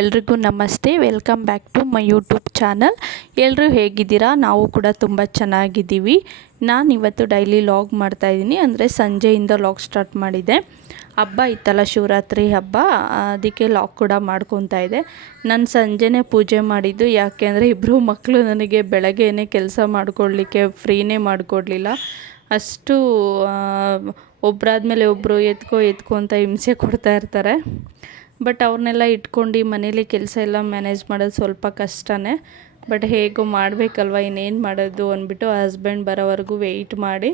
ಎಲ್ರಿಗೂ ನಮಸ್ತೆ. Welcome back to my YouTube channel. ಎಲ್ಲರೂ ಹೇಗಿದ್ದೀರಾ? ನಾವು ಕೂಡ ತುಂಬ ಚೆನ್ನಾಗಿದ್ದೀವಿ. ನಾನು ಇವತ್ತು ಡೈಲಿ ಲಾಗ್ ಮಾಡ್ತಾಯಿದ್ದೀನಿ, ಅಂದರೆ ಸಂಜೆಯಿಂದ ಲಾಗ್ ಸ್ಟಾರ್ಟ್ ಮಾಡಿದೆ. ಹಬ್ಬ ಇತ್ತಲ್ಲ, ಶಿವರಾತ್ರಿ ಹಬ್ಬ, ಅದಕ್ಕೆ ಲಾಗ್ ಕೂಡ ಮಾಡ್ಕೊತಾ ಇದೆ. ನಾನು ಸಂಜೆನೇ ಪೂಜೆ ಮಾಡಿದ್ದು, ಯಾಕೆ ಅಂದರೆ ಇಬ್ಬರು ಮಕ್ಕಳು ನನಗೆ ಬೆಳಗ್ಗೆನೇ ಕೆಲಸ ಮಾಡ್ಕೊಳ್ಳಿಕ್ಕೆ ಫ್ರೀನೇ ಮಾಡಿಕೊಡ್ಲಿಲ್ಲ. ಅಷ್ಟು ಒಬ್ಬರಾದ್ಮೇಲೆ ಒಬ್ಬರು ಎತ್ಕೊ ಅಂತ ಹಿಂಸೆ ಕೊಡ್ತಾ ಇರ್ತಾರೆ. ಬಟ್ ಅವ್ರನ್ನೆಲ್ಲ ಇಟ್ಕೊಂಡು ಮನೇಲಿ ಕೆಲಸ ಎಲ್ಲ ಮ್ಯಾನೇಜ್ ಮಾಡೋದು ಸ್ವಲ್ಪ ಕಷ್ಟನೇ. ಬಟ್ ಹೇಗೋ ಮಾಡಬೇಕಲ್ವ, ಇನ್ನೇನು ಮಾಡೋದು ಅಂದ್ಬಿಟ್ಟು ಹಸ್ಬೆಂಡ್ ಬರೋವರೆಗೂ ವೆಯ್ಟ್ ಮಾಡಿ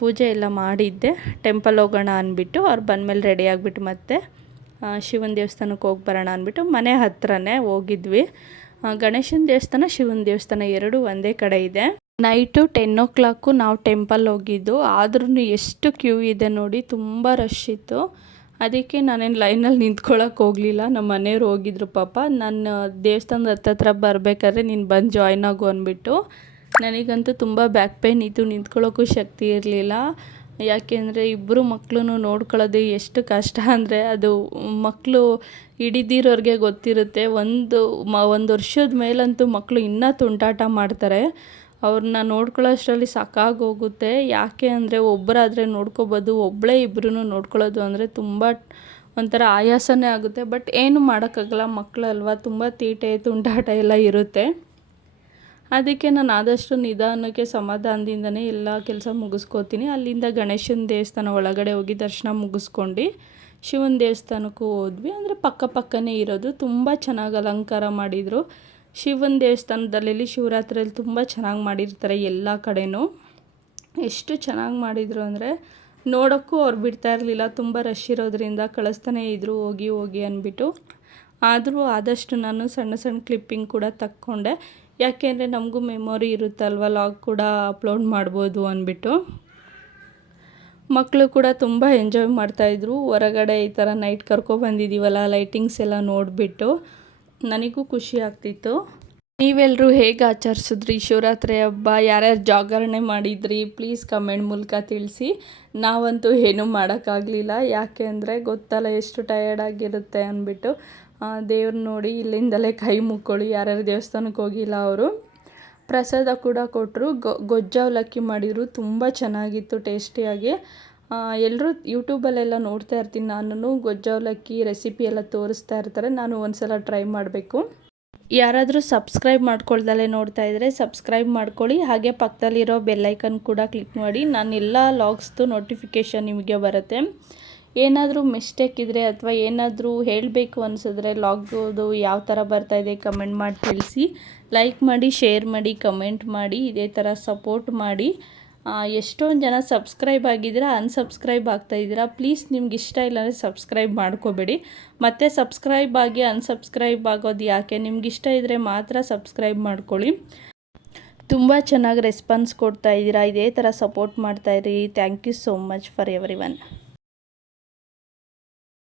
ಪೂಜೆ ಎಲ್ಲ ಮಾಡಿದ್ದೆ. ಟೆಂಪಲ್ ಹೋಗೋಣ ಅಂದ್ಬಿಟ್ಟು ಅವ್ರು ಬಂದಮೇಲೆ ರೆಡಿ ಆಗಿಬಿಟ್ಟು ಮತ್ತೆ ಶಿವನ ದೇವಸ್ಥಾನಕ್ಕೆ ಹೋಗಿ ಬರೋಣ ಅಂದ್ಬಿಟ್ಟು ಮನೆ ಹತ್ರನೇ ಹೋಗಿದ್ವಿ. ಗಣೇಶನ ದೇವಸ್ಥಾನ, ಶಿವನ ದೇವಸ್ಥಾನ ಎರಡೂ ಒಂದೇ ಕಡೆ ಇದೆ. ನೈಟು 10 o'clock ನಾವು ಟೆಂಪಲ್ ಹೋಗಿದ್ದು. ಆದ್ರೂ ಎಷ್ಟು ಕ್ಯೂ ಇದೆ ನೋಡಿ, ತುಂಬ ರಶ್ ಇತ್ತು. ಅದಕ್ಕೆ ನಾನೇನು ಲೈನಲ್ಲಿ ನಿಂತ್ಕೊಳ್ಳೋಕೆ ಹೋಗಲಿಲ್ಲ. ನಮ್ಮ ಮನೆಯವ್ರು ಹೋಗಿದ್ರು ಪಾಪ. ನಾನು ದೇವಸ್ಥಾನದ ಹತ್ತತ್ರ ಬರಬೇಕಾದ್ರೆ ನೀನು ಬಂದು ಜಾಯ್ನ್ ಆಗು ಅಂದ್ಬಿಟ್ಟು. ನನಗಂತೂ ತುಂಬ ಬ್ಯಾಕ್ ಪೇಯ್ನ್ ಇತ್ತು, ನಿಂತ್ಕೊಳ್ಳೋಕ್ಕೂ ಶಕ್ತಿ ಇರಲಿಲ್ಲ. ಯಾಕೆಂದರೆ ಇಬ್ಬರು ಮಕ್ಕಳು ನೋಡ್ಕೊಳ್ಳೋದು ಎಷ್ಟು ಕಷ್ಟ ಅಂದರೆ, ಅದು ಮಕ್ಕಳು ಹಿಡಿದಿರೋರಿಗೆ ಗೊತ್ತಿರುತ್ತೆ. ಒಂದು ವರ್ಷದ ಮೇಲಂತೂ ಮಕ್ಕಳು ಇನ್ನೂ ತುಂಟಾಟ ಮಾಡ್ತಾರೆ. ಅವ್ರನ್ನ ನೋಡ್ಕೊಳ್ಳೋಷ್ಟರಲ್ಲಿ ಸಾಕಾಗೋಗುತ್ತೆ. ಯಾಕೆ ಅಂದರೆ ಒಬ್ಬರಾದರೆ ನೋಡ್ಕೋಬೋದು, ಒಬ್ಬಳೇ ಇಬ್ಬರೂ ನೋಡ್ಕೊಳ್ಳೋದು ಅಂದರೆ ತುಂಬ ಒಂಥರ ಆಯಾಸನೇ ಆಗುತ್ತೆ. ಬಟ್ ಏನು ಮಾಡೋಕ್ಕಾಗಲ್ಲ, ಮಕ್ಕಳಲ್ವ, ತುಂಬ ತೀಟೆ ತುಂಟಾಟ ಎಲ್ಲ ಇರುತ್ತೆ. ಅದಕ್ಕೆ ನಾನು ಆದಷ್ಟು ನಿಧಾನಕ್ಕೆ ಸಮಾಧಾನದಿಂದನೇ ಎಲ್ಲ ಕೆಲಸ ಮುಗಿಸ್ಕೋತೀನಿ. ಅಲ್ಲಿಂದ ಗಣೇಶನ ದೇವಸ್ಥಾನ ಒಳಗಡೆ ಹೋಗಿ ದರ್ಶನ ಮುಗಿಸ್ಕೊಂಡು ಶಿವನ ದೇವಸ್ಥಾನಕ್ಕೂ ಹೋದ್ವಿ. ಅಂದರೆ ಪಕ್ಕನೇ ಇರೋದು. ತುಂಬ ಚೆನ್ನಾಗಿ ಅಲಂಕಾರ ಮಾಡಿದರು. ಶಿವನ ದೇವಸ್ಥಾನದಲ್ಲಿ ಶಿವರಾತ್ರಿಯಲ್ಲಿ ತುಂಬ ಚೆನ್ನಾಗಿ ಮಾಡಿರ್ತಾರೆ ಎಲ್ಲ ಕಡೆನೂ. ಎಷ್ಟು ಚೆನ್ನಾಗಿ ಮಾಡಿದರು ಅಂದರೆ ನೋಡೋಕ್ಕೂ ಅವ್ರು ಬಿಡ್ತಾ ಇರಲಿಲ್ಲ. ತುಂಬ ರಶ್ ಇರೋದ್ರಿಂದ ಕಳಿಸ್ತಾನೆ ಇದ್ದರು, ಹೋಗಿ ಅಂದ್ಬಿಟ್ಟು. ಆದರೂ ಆದಷ್ಟು ನಾನು ಸಣ್ಣ ಕ್ಲಿಪ್ಪಿಂಗ್ ಕೂಡ ತಕ್ಕೊಂಡೆ. ಯಾಕೆಂದರೆ ನಮಗೂ ಮೆಮೊರಿ ಇರುತ್ತಲ್ವ, ಲಾಗ್ ಕೂಡ ಅಪ್ಲೋಡ್ ಮಾಡ್ಬೋದು ಅಂದ್ಬಿಟ್ಟು. ಮಕ್ಕಳು ಕೂಡ ತುಂಬ ಎಂಜಾಯ್ ಮಾಡ್ತಾಯಿದ್ರು. ಹೊರಗಡೆ ಈ ಥರ ನೈಟ್ ಕರ್ಕೊಬಂದಿದ್ದೀವಲ್ಲ, ಲೈಟಿಂಗ್ಸ್ ಎಲ್ಲ ನೋಡಿಬಿಟ್ಟು ನನಗೂ ಖುಷಿ ಆಗ್ತಿತ್ತು. ನೀವೆಲ್ಲರೂ ಹೇಗೆ ಆಚರಿಸಿದ್ರಿ ಶಿವರಾತ್ರಿ ಹಬ್ಬ? ಯಾರ್ಯಾರು ಜಾಗರಣೆ ಮಾಡಿದ್ರಿ? ಪ್ಲೀಸ್ ಕಮೆಂಟ್ ಮೂಲಕ ತಿಳಿಸಿ. ನಾವಂತೂ ಏನೂ ಮಾಡೋಕ್ಕಾಗಲಿಲ್ಲ. ಯಾಕೆ ಅಂದರೆ ಗೊತ್ತಲ್ಲ ಎಷ್ಟು ಟಯರ್ಡ್ ಆಗಿರುತ್ತೆ ಅಂದ್ಬಿಟ್ಟು. ದೇವ್ರು ನೋಡಿ ಇಲ್ಲಿಂದಲೇ ಕೈ ಮುಕ್ಕೊಳ್ಳಿ, ಯಾರ್ಯಾರು ದೇವಸ್ಥಾನಕ್ಕೆ ಹೋಗಿಲ್ಲ ಅವರು. ಪ್ರಸಾದ ಕೂಡ ಕೊಟ್ಟರು. ಗೊಜ್ಜು ಅವಲಕ್ಕಿ ಮಾಡಿದರು, ತುಂಬ ಚೆನ್ನಾಗಿತ್ತು, ಟೇಸ್ಟಿಯಾಗಿ. ಎಲ್ಲರೂ ಯೂಟ್ಯೂಬಲ್ಲೆಲ್ಲ ನೋಡ್ತಾ ಇರ್ತೀನಿ ನಾನು. ಗೊಜ್ಜು ಅವಲಕ್ಕಿ ರೆಸಿಪಿ ಎಲ್ಲ ತೋರಿಸ್ತಾ ಇರ್ತಾರೆ. ನಾನು ಒಂದು ಸಲ ಟ್ರೈ ಮಾಡಬೇಕು. ಯಾರಾದರೂ ಸಬ್ಸ್ಕ್ರೈಬ್ ಮಾಡ್ಕೊಳ್ದಲ್ಲೇ ನೋಡ್ತಾ ಇದ್ದರೆ ಸಬ್ಸ್ಕ್ರೈಬ್ ಮಾಡ್ಕೊಳ್ಳಿ. ಹಾಗೆ ಪಕ್ಕದಲ್ಲಿರೋ ಬೆಲ್ಲೈಕನ್ ಕೂಡ ಕ್ಲಿಕ್ ಮಾಡಿ. ನಾನೆಲ್ಲ ಲಾಗ್ಸ್ದು ನೋಟಿಫಿಕೇಷನ್ ನಿಮಗೆ ಬರುತ್ತೆ. ಏನಾದರೂ ಮಿಸ್ಟೇಕ್ ಇದ್ದರೆ ಅಥವಾ ಏನಾದರೂ ಹೇಳಬೇಕು ಅನಿಸಿದ್ರೆ ಲಾಗ್ದು ಯಾವ ಥರ ಬರ್ತಾಯಿದೆ ಕಮೆಂಟ್ ಮಾಡಿ ತಿಳಿಸಿ. ಲೈಕ್ ಮಾಡಿ, ಶೇರ್ ಮಾಡಿ, ಕಮೆಂಟ್ ಮಾಡಿ. ಇದೇ ಥರ ಸಪೋರ್ಟ್ ಮಾಡಿ. ಎಷ್ಟೊಂದು ಜನ ಸಬ್ಸ್ಕ್ರೈಬ್ ಆಗಿದ್ದೀರಾ, ಅನ್ಸಬ್ಸ್ಕ್ರೈಬ್ ಆಗ್ತಾಯಿದ್ದೀರಾ. ಪ್ಲೀಸ್ ನಿಮ್ಗೆ ಇಷ್ಟ ಇಲ್ಲ ಅಂದರೆ ಸಬ್ಸ್ಕ್ರೈಬ್ ಮಾಡ್ಕೋಬೇಡಿ. ಮತ್ತು ಸಬ್ಸ್ಕ್ರೈಬ್ ಆಗಿ ಅನ್ಸಬ್ಸ್ಕ್ರೈಬ್ ಆಗೋದು ಯಾಕೆ? ನಿಮ್ಗೆ ಇಷ್ಟ ಇದ್ದರೆ ಮಾತ್ರ ಸಬ್ಸ್ಕ್ರೈಬ್ ಮಾಡ್ಕೊಳ್ಳಿ. ತುಂಬ ಚೆನ್ನಾಗಿ ರೆಸ್ಪಾನ್ಸ್ ಕೊಡ್ತಾಯಿದ್ದೀರಾ. ಇದೇ ಥರ ಸಪೋರ್ಟ್ ಮಾಡ್ತಾಯಿರಿ. Thank you so much for every one.